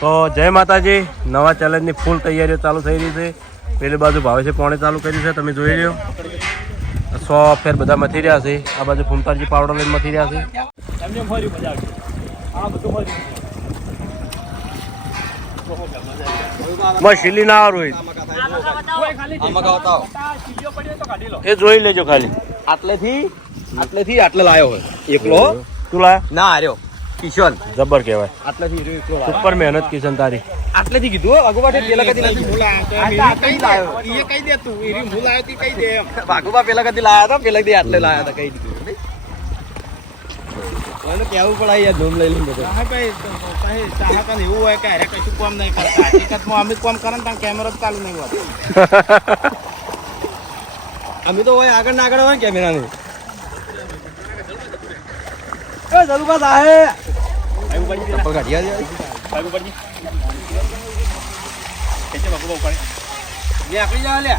તો જય માતાજી, નવા ચેલેન્જની ફૂલ તૈયારીઓ ચાલુ થઈ રહી છે. પેલી બાજુ ભાવેશે પોણે ચાલુ કર્યું છે, તમે જોઈ લો. 100 ફેર બધા મથી રહ્યા છે. આ બાજુ ફૂમતાજી પાવડર લઈને મથી રહ્યા છે. શીલી ના રોહિત એ જોઈ લેજો ખાલી. આટલેથી આટલે લાયો હોય એકલો. તું લાયો ના આર્યો કિશન જબર કહેવાય. આટલેથી એકલો સુપર મહેનત કિશન તારી. આટલેથી કીધું અગુબા પેલા કદી નથી કઈ લાયો એ કઈ દે તું એરી હું લાયો તી કઈ દે એમ ભાગુબા પેલા કદી લાયા હતા પેલા કદી આટલે લાયા હતા કઈ દીધું કોઈને કેવું પડાય યાર ધૂમ લઈ લઈને બધું. હા ભાઈ ચાહતા એવું હોય કે અરે કશું કામ નહીં કરતા. હકીકતમાં અમે કામ કરે ને ત્યાં કેમેરો જ ચાલુ નહીં હોતો. અમે તો હોય આગળ ના આગળ હોય કેમેરા નહીં. એ જલુબા સાહે ચપ્પલ કાઢી આજે ભાગુ પડી કેચે ભાગુ બહુ પડે લે આપણી જા લે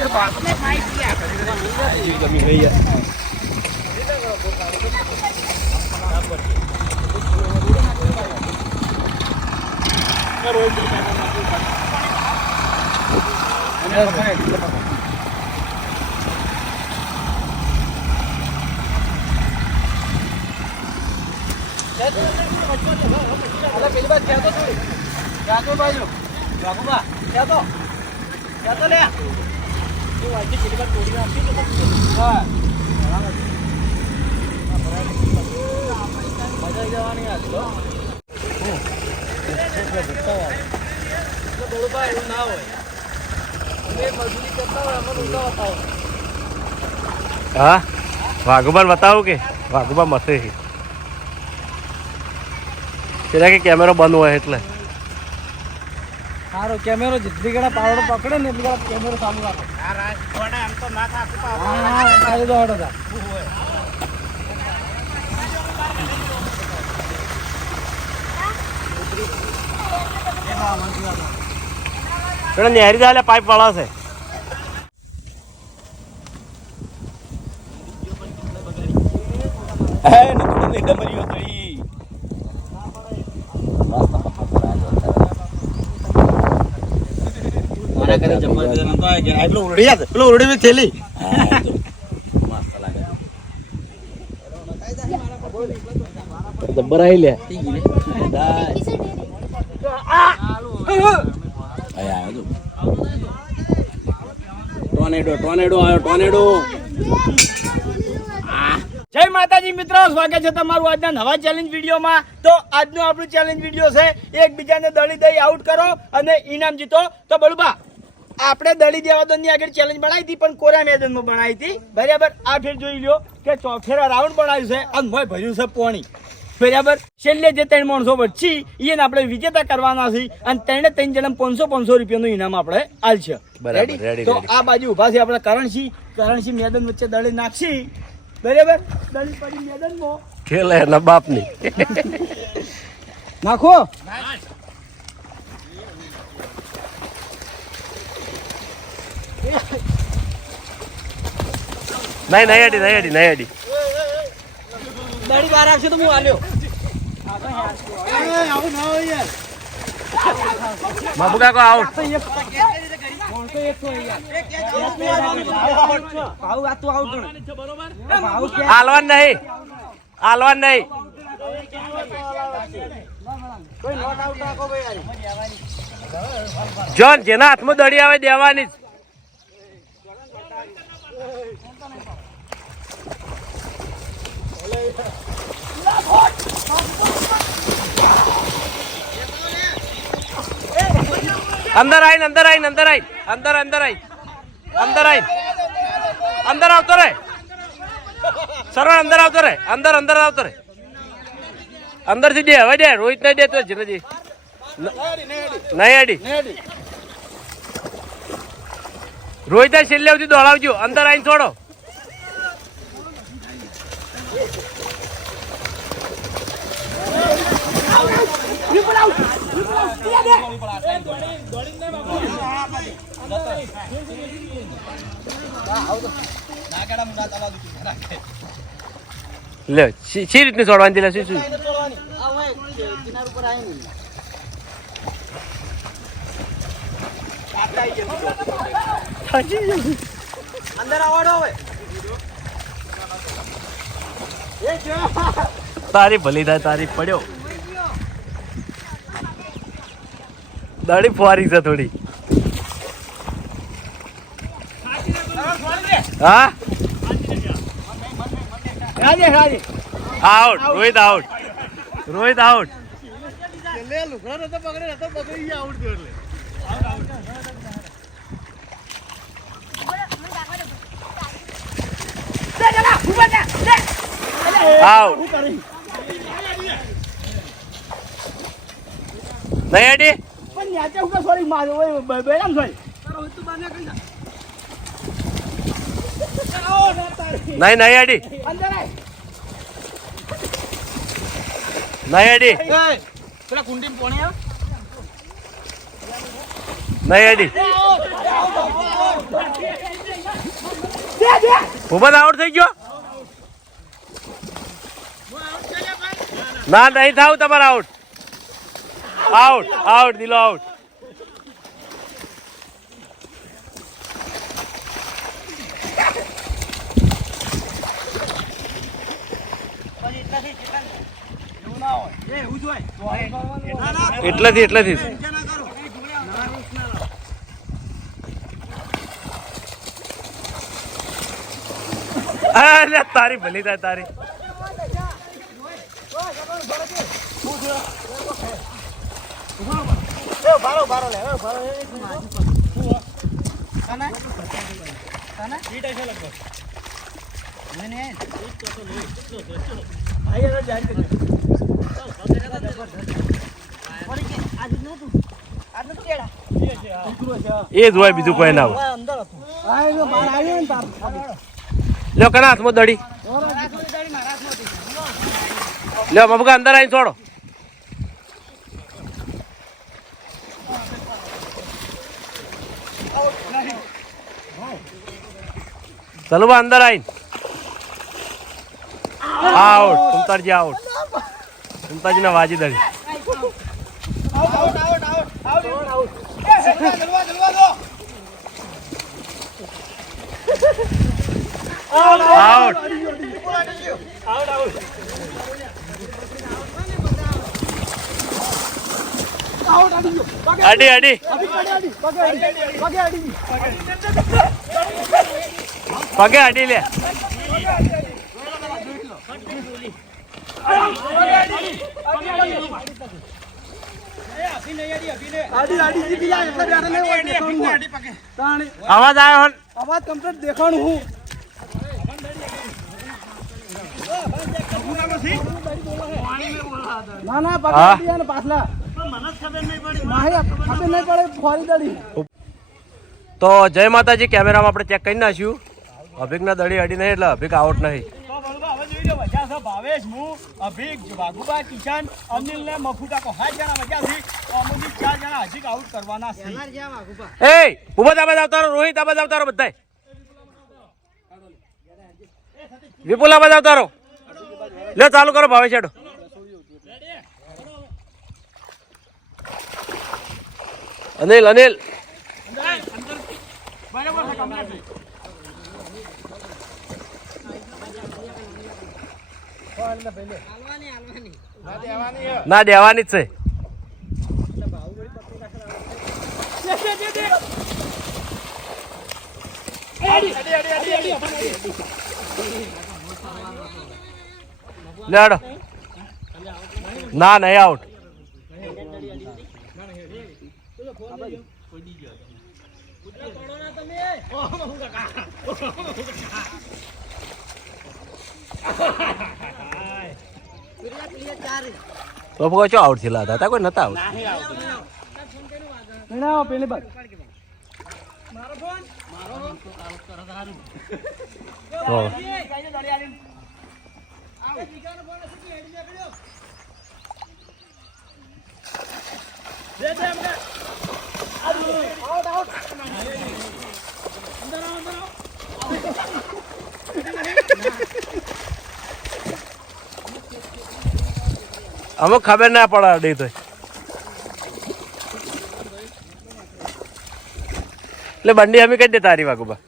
એ બાપને માઈક લે આ ગમી ગઈ યાર. પેલી બાદ ક્યાં તો થોડી ક્યાં તો બાજુ બાબુબા ક્યાં તો લે એ વાંચી પેલી બાદ તોડી નાખી તો હા મજા જવાની આ તો બરોબર એવું ના હોય. અમે મજૂરી કરતા હોય અમને ઊંધા બતાવો. હા વાઘુબાન બતાવું કે વાઘુબા મસે પેલા કે કેમેરો બંધ હોય એટલે સારો કેમેરો જેટલી ગણા પાવડો પકડે ને એટલી ગણા કેમેરો સામે રાખો. એમ તો ના થાકું નેહરી જાય પાઇપ વાળા છે. જબ્બર આવી લે ટોર્નેડો આવ્યો ટોર્નેડો. જય માતાજી મિત્રો, સ્વાગત છે તમારું આજના નવા ચેલેન્જ વિડીયોમાં. તો આજનું આપણું ચેલેન્જ વિડીયો છે એકબીજાને દળી દઈ આઉટ કરો અને ઇનામ જીતો. તો બળુબા આપણે દળી દેવા દો ની આગળ ચેલેન્જ બનાવી હતી પણ કોરા મેદાનમાં બનાવી હતી બરાબર. આ ફેર જોઈ લ્યો કે ચોફેરા રાઉન્ડ બનાવ્યું છે અને મોય ભર્યું છે પોણી બરાબર. છેલ્લે જે 3 માણસો વચ્ચી એને આપણે વિજેતા કરવાના છે અને 3 જણા 500 રૂપિયાનું ઇનામ આપણે આલશે. તો આ બાજુ ઉભા છે આપણે કરણસિંહ મેદાન વચ્ચે દળી નાખશી બરાબર. દળી પડી મેદાનમાં ખેલે એના બાપની નાખો. નહીં અડી દળી બહાર આવશે તો હું આલ્યો. બાબુ કાકો આઉટ. હાલવાન નહીં જોન જેના હાથમાં દડી આવે દેવાની જ. અંદર આવતો રે સરળ. અંદર આવતો રે અંદર થી દે. હવે દે રોહિત નહીં દેતો જીનજી નહીં અડી. રોહિત છેલ્લે સુધી દોડાવજો. અંદર આવીને છોડો. લે સી રીતની છોડવાની લે શું અંદર આવડો હવે તારી ભલી થાય તારી પડ્યો દાડી ફુવારી છે થોડી હા out Rohit out Rohit out out નહીં અડી પણ ન્યાચે હું સોરી મારો બેરામ સોરી નહીં નહીં અડી અંદર આય નહીં અડી પેલા કુંડી પોણી આવ નહીં અડી ભૂપત આઉટ થઈ ગયો ના નહીં થાવ તમારે આઉટ આઉટ આઉટ દિલો આઉટ એટલેથી તારી ભલી થાય તારી એ જ હોય બીજું કોઈ ના હોય લ્યો કના હાથમાં દડી લ્યો બબકા અંદર આવીને છોડો ચલો બા અંદર આવીને આઉટ કુંતારજી આઉટ કુંતારજી ના વાજી દડી આઉટ અડી અડી પગે અડી લે અવાજ આવ્યો અવાજ કમ્પ્લીટ દેખાણું હું ના ના પકડી પાછલા ખબર નહીં પડે ફોરી દડી તો જય માતાજી કેમેરામાં આપણે ચેક કરી નાખ્યું અભિકના દડી અડી નહીં એટલે અભિક આઉટ નહીં ભાવેશ હું અભિક વાઘુબા કિશન અનિલ ને મફુટા કો 8 જણા મજા થી અમુક 4 જણા હજી આઉટ કરવાના છે એ ભૂપત આબાદ આવતા રહો રોહિત આબાદ આવતા રહો બધાય વિપુલ આબાદ આવતા રહો લે ચાલુ કરો ભાવેશ હેડો અનિલ અનિલ ના દેવાની જ છે લેડો ના નહીં આઉટ તો ચો આઉટ થયેલા હતા કોઈ નતા આઉટ પેલી બાદ અમુક ખબર ના પડે અડી તો એટલે બંડી અમે કઈ દે તારી વાગુબા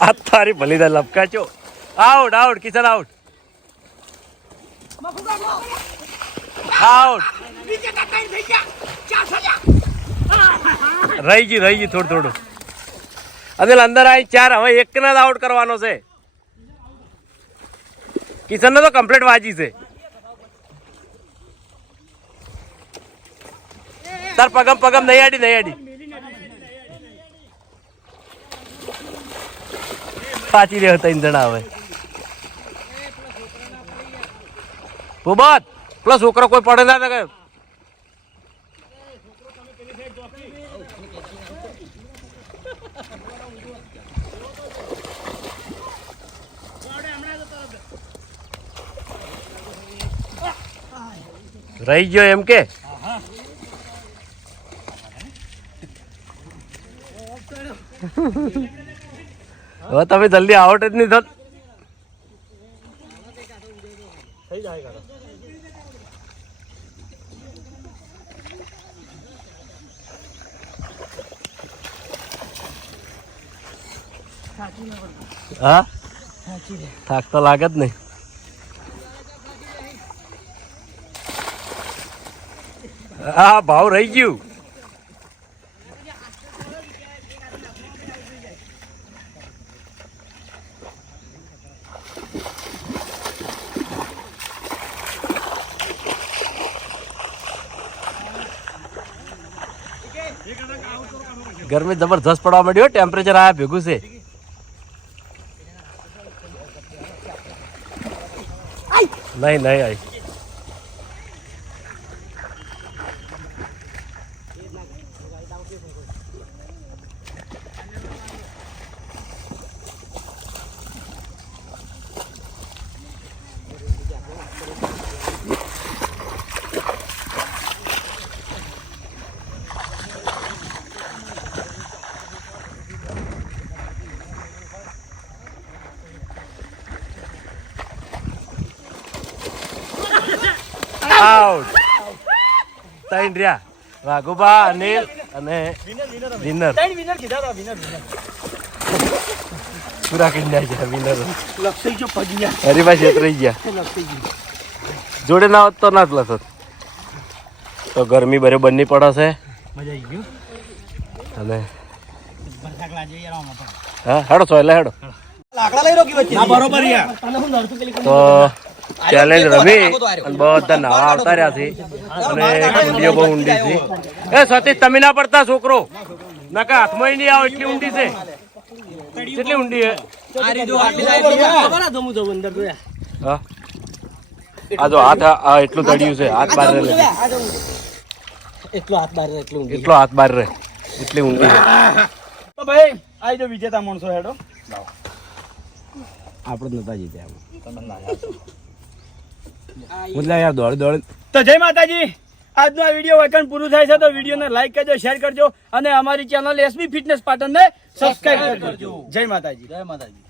આ તારી ભલી દા લપકા છો out out Kishan out out રહી ગઈ થોડું થોડું અને અંદર આવી 4 હવે એક ને આઉટ કરવાનો છે કિશન ને તો કમ્પ્લીટ વાજી છે તાર પગમ નહીં આડી સાચી રહ્યો 3 જણા હવે ભૂબત પેલો છોકરો કોઈ પડે ના કે રહી ગયો એમ કે હવે તમે જલ્દી આઉટ જ નહીં થત હા થાક તો લાગે જ નહીં હા ભાવ રહી ગયું ગરમી જબરજસ્ત પડવા માંડ્યો ટેમ્પરેચર આ ભેગું છે નહીં આઈ આઉટ 3 રહ્યા વાઘુબા અનિલ અને વિનર પૂરા કરી નાખ્યા વિનર હરીભાઈ છેતરાઈ ગયા જોડે ના હોત તો ના જ લસત તો ગરમી બરાબર ની પડે છે અને હા હેડો છો એટલે હેડો તો ચેલેન્જ રમી અને બધા નાવા આવતા રહ્યા છે અને કુંડીઓ બહુ ઊંડી છે એ સતીશ તમે ના પડતા છોકરો નકા હાથમાં નહીં આવો એટલી ઊંડી છે કેટલી ઊંડી છે હા આ જો હાથ આ એટલું દડ્યું છે હાથ બહાર રહે એટલો હાથ બહાર રહે એટલી ઊંડી છે તો ભાઈ આ જો વિજેતા માણસો હેડો આપણે નતા જીત્યા યાર દોડ તો જય માતાજી આજનો આ વિડીયો વચન પૂરું થાય છે તો વિડીયોને લાઈક કરજો શેર કરજો અને અમારી ચેનલ એસબી ફિટનેસ પાટણને સબસ્ક્રાઇબ કરજો જય માતાજી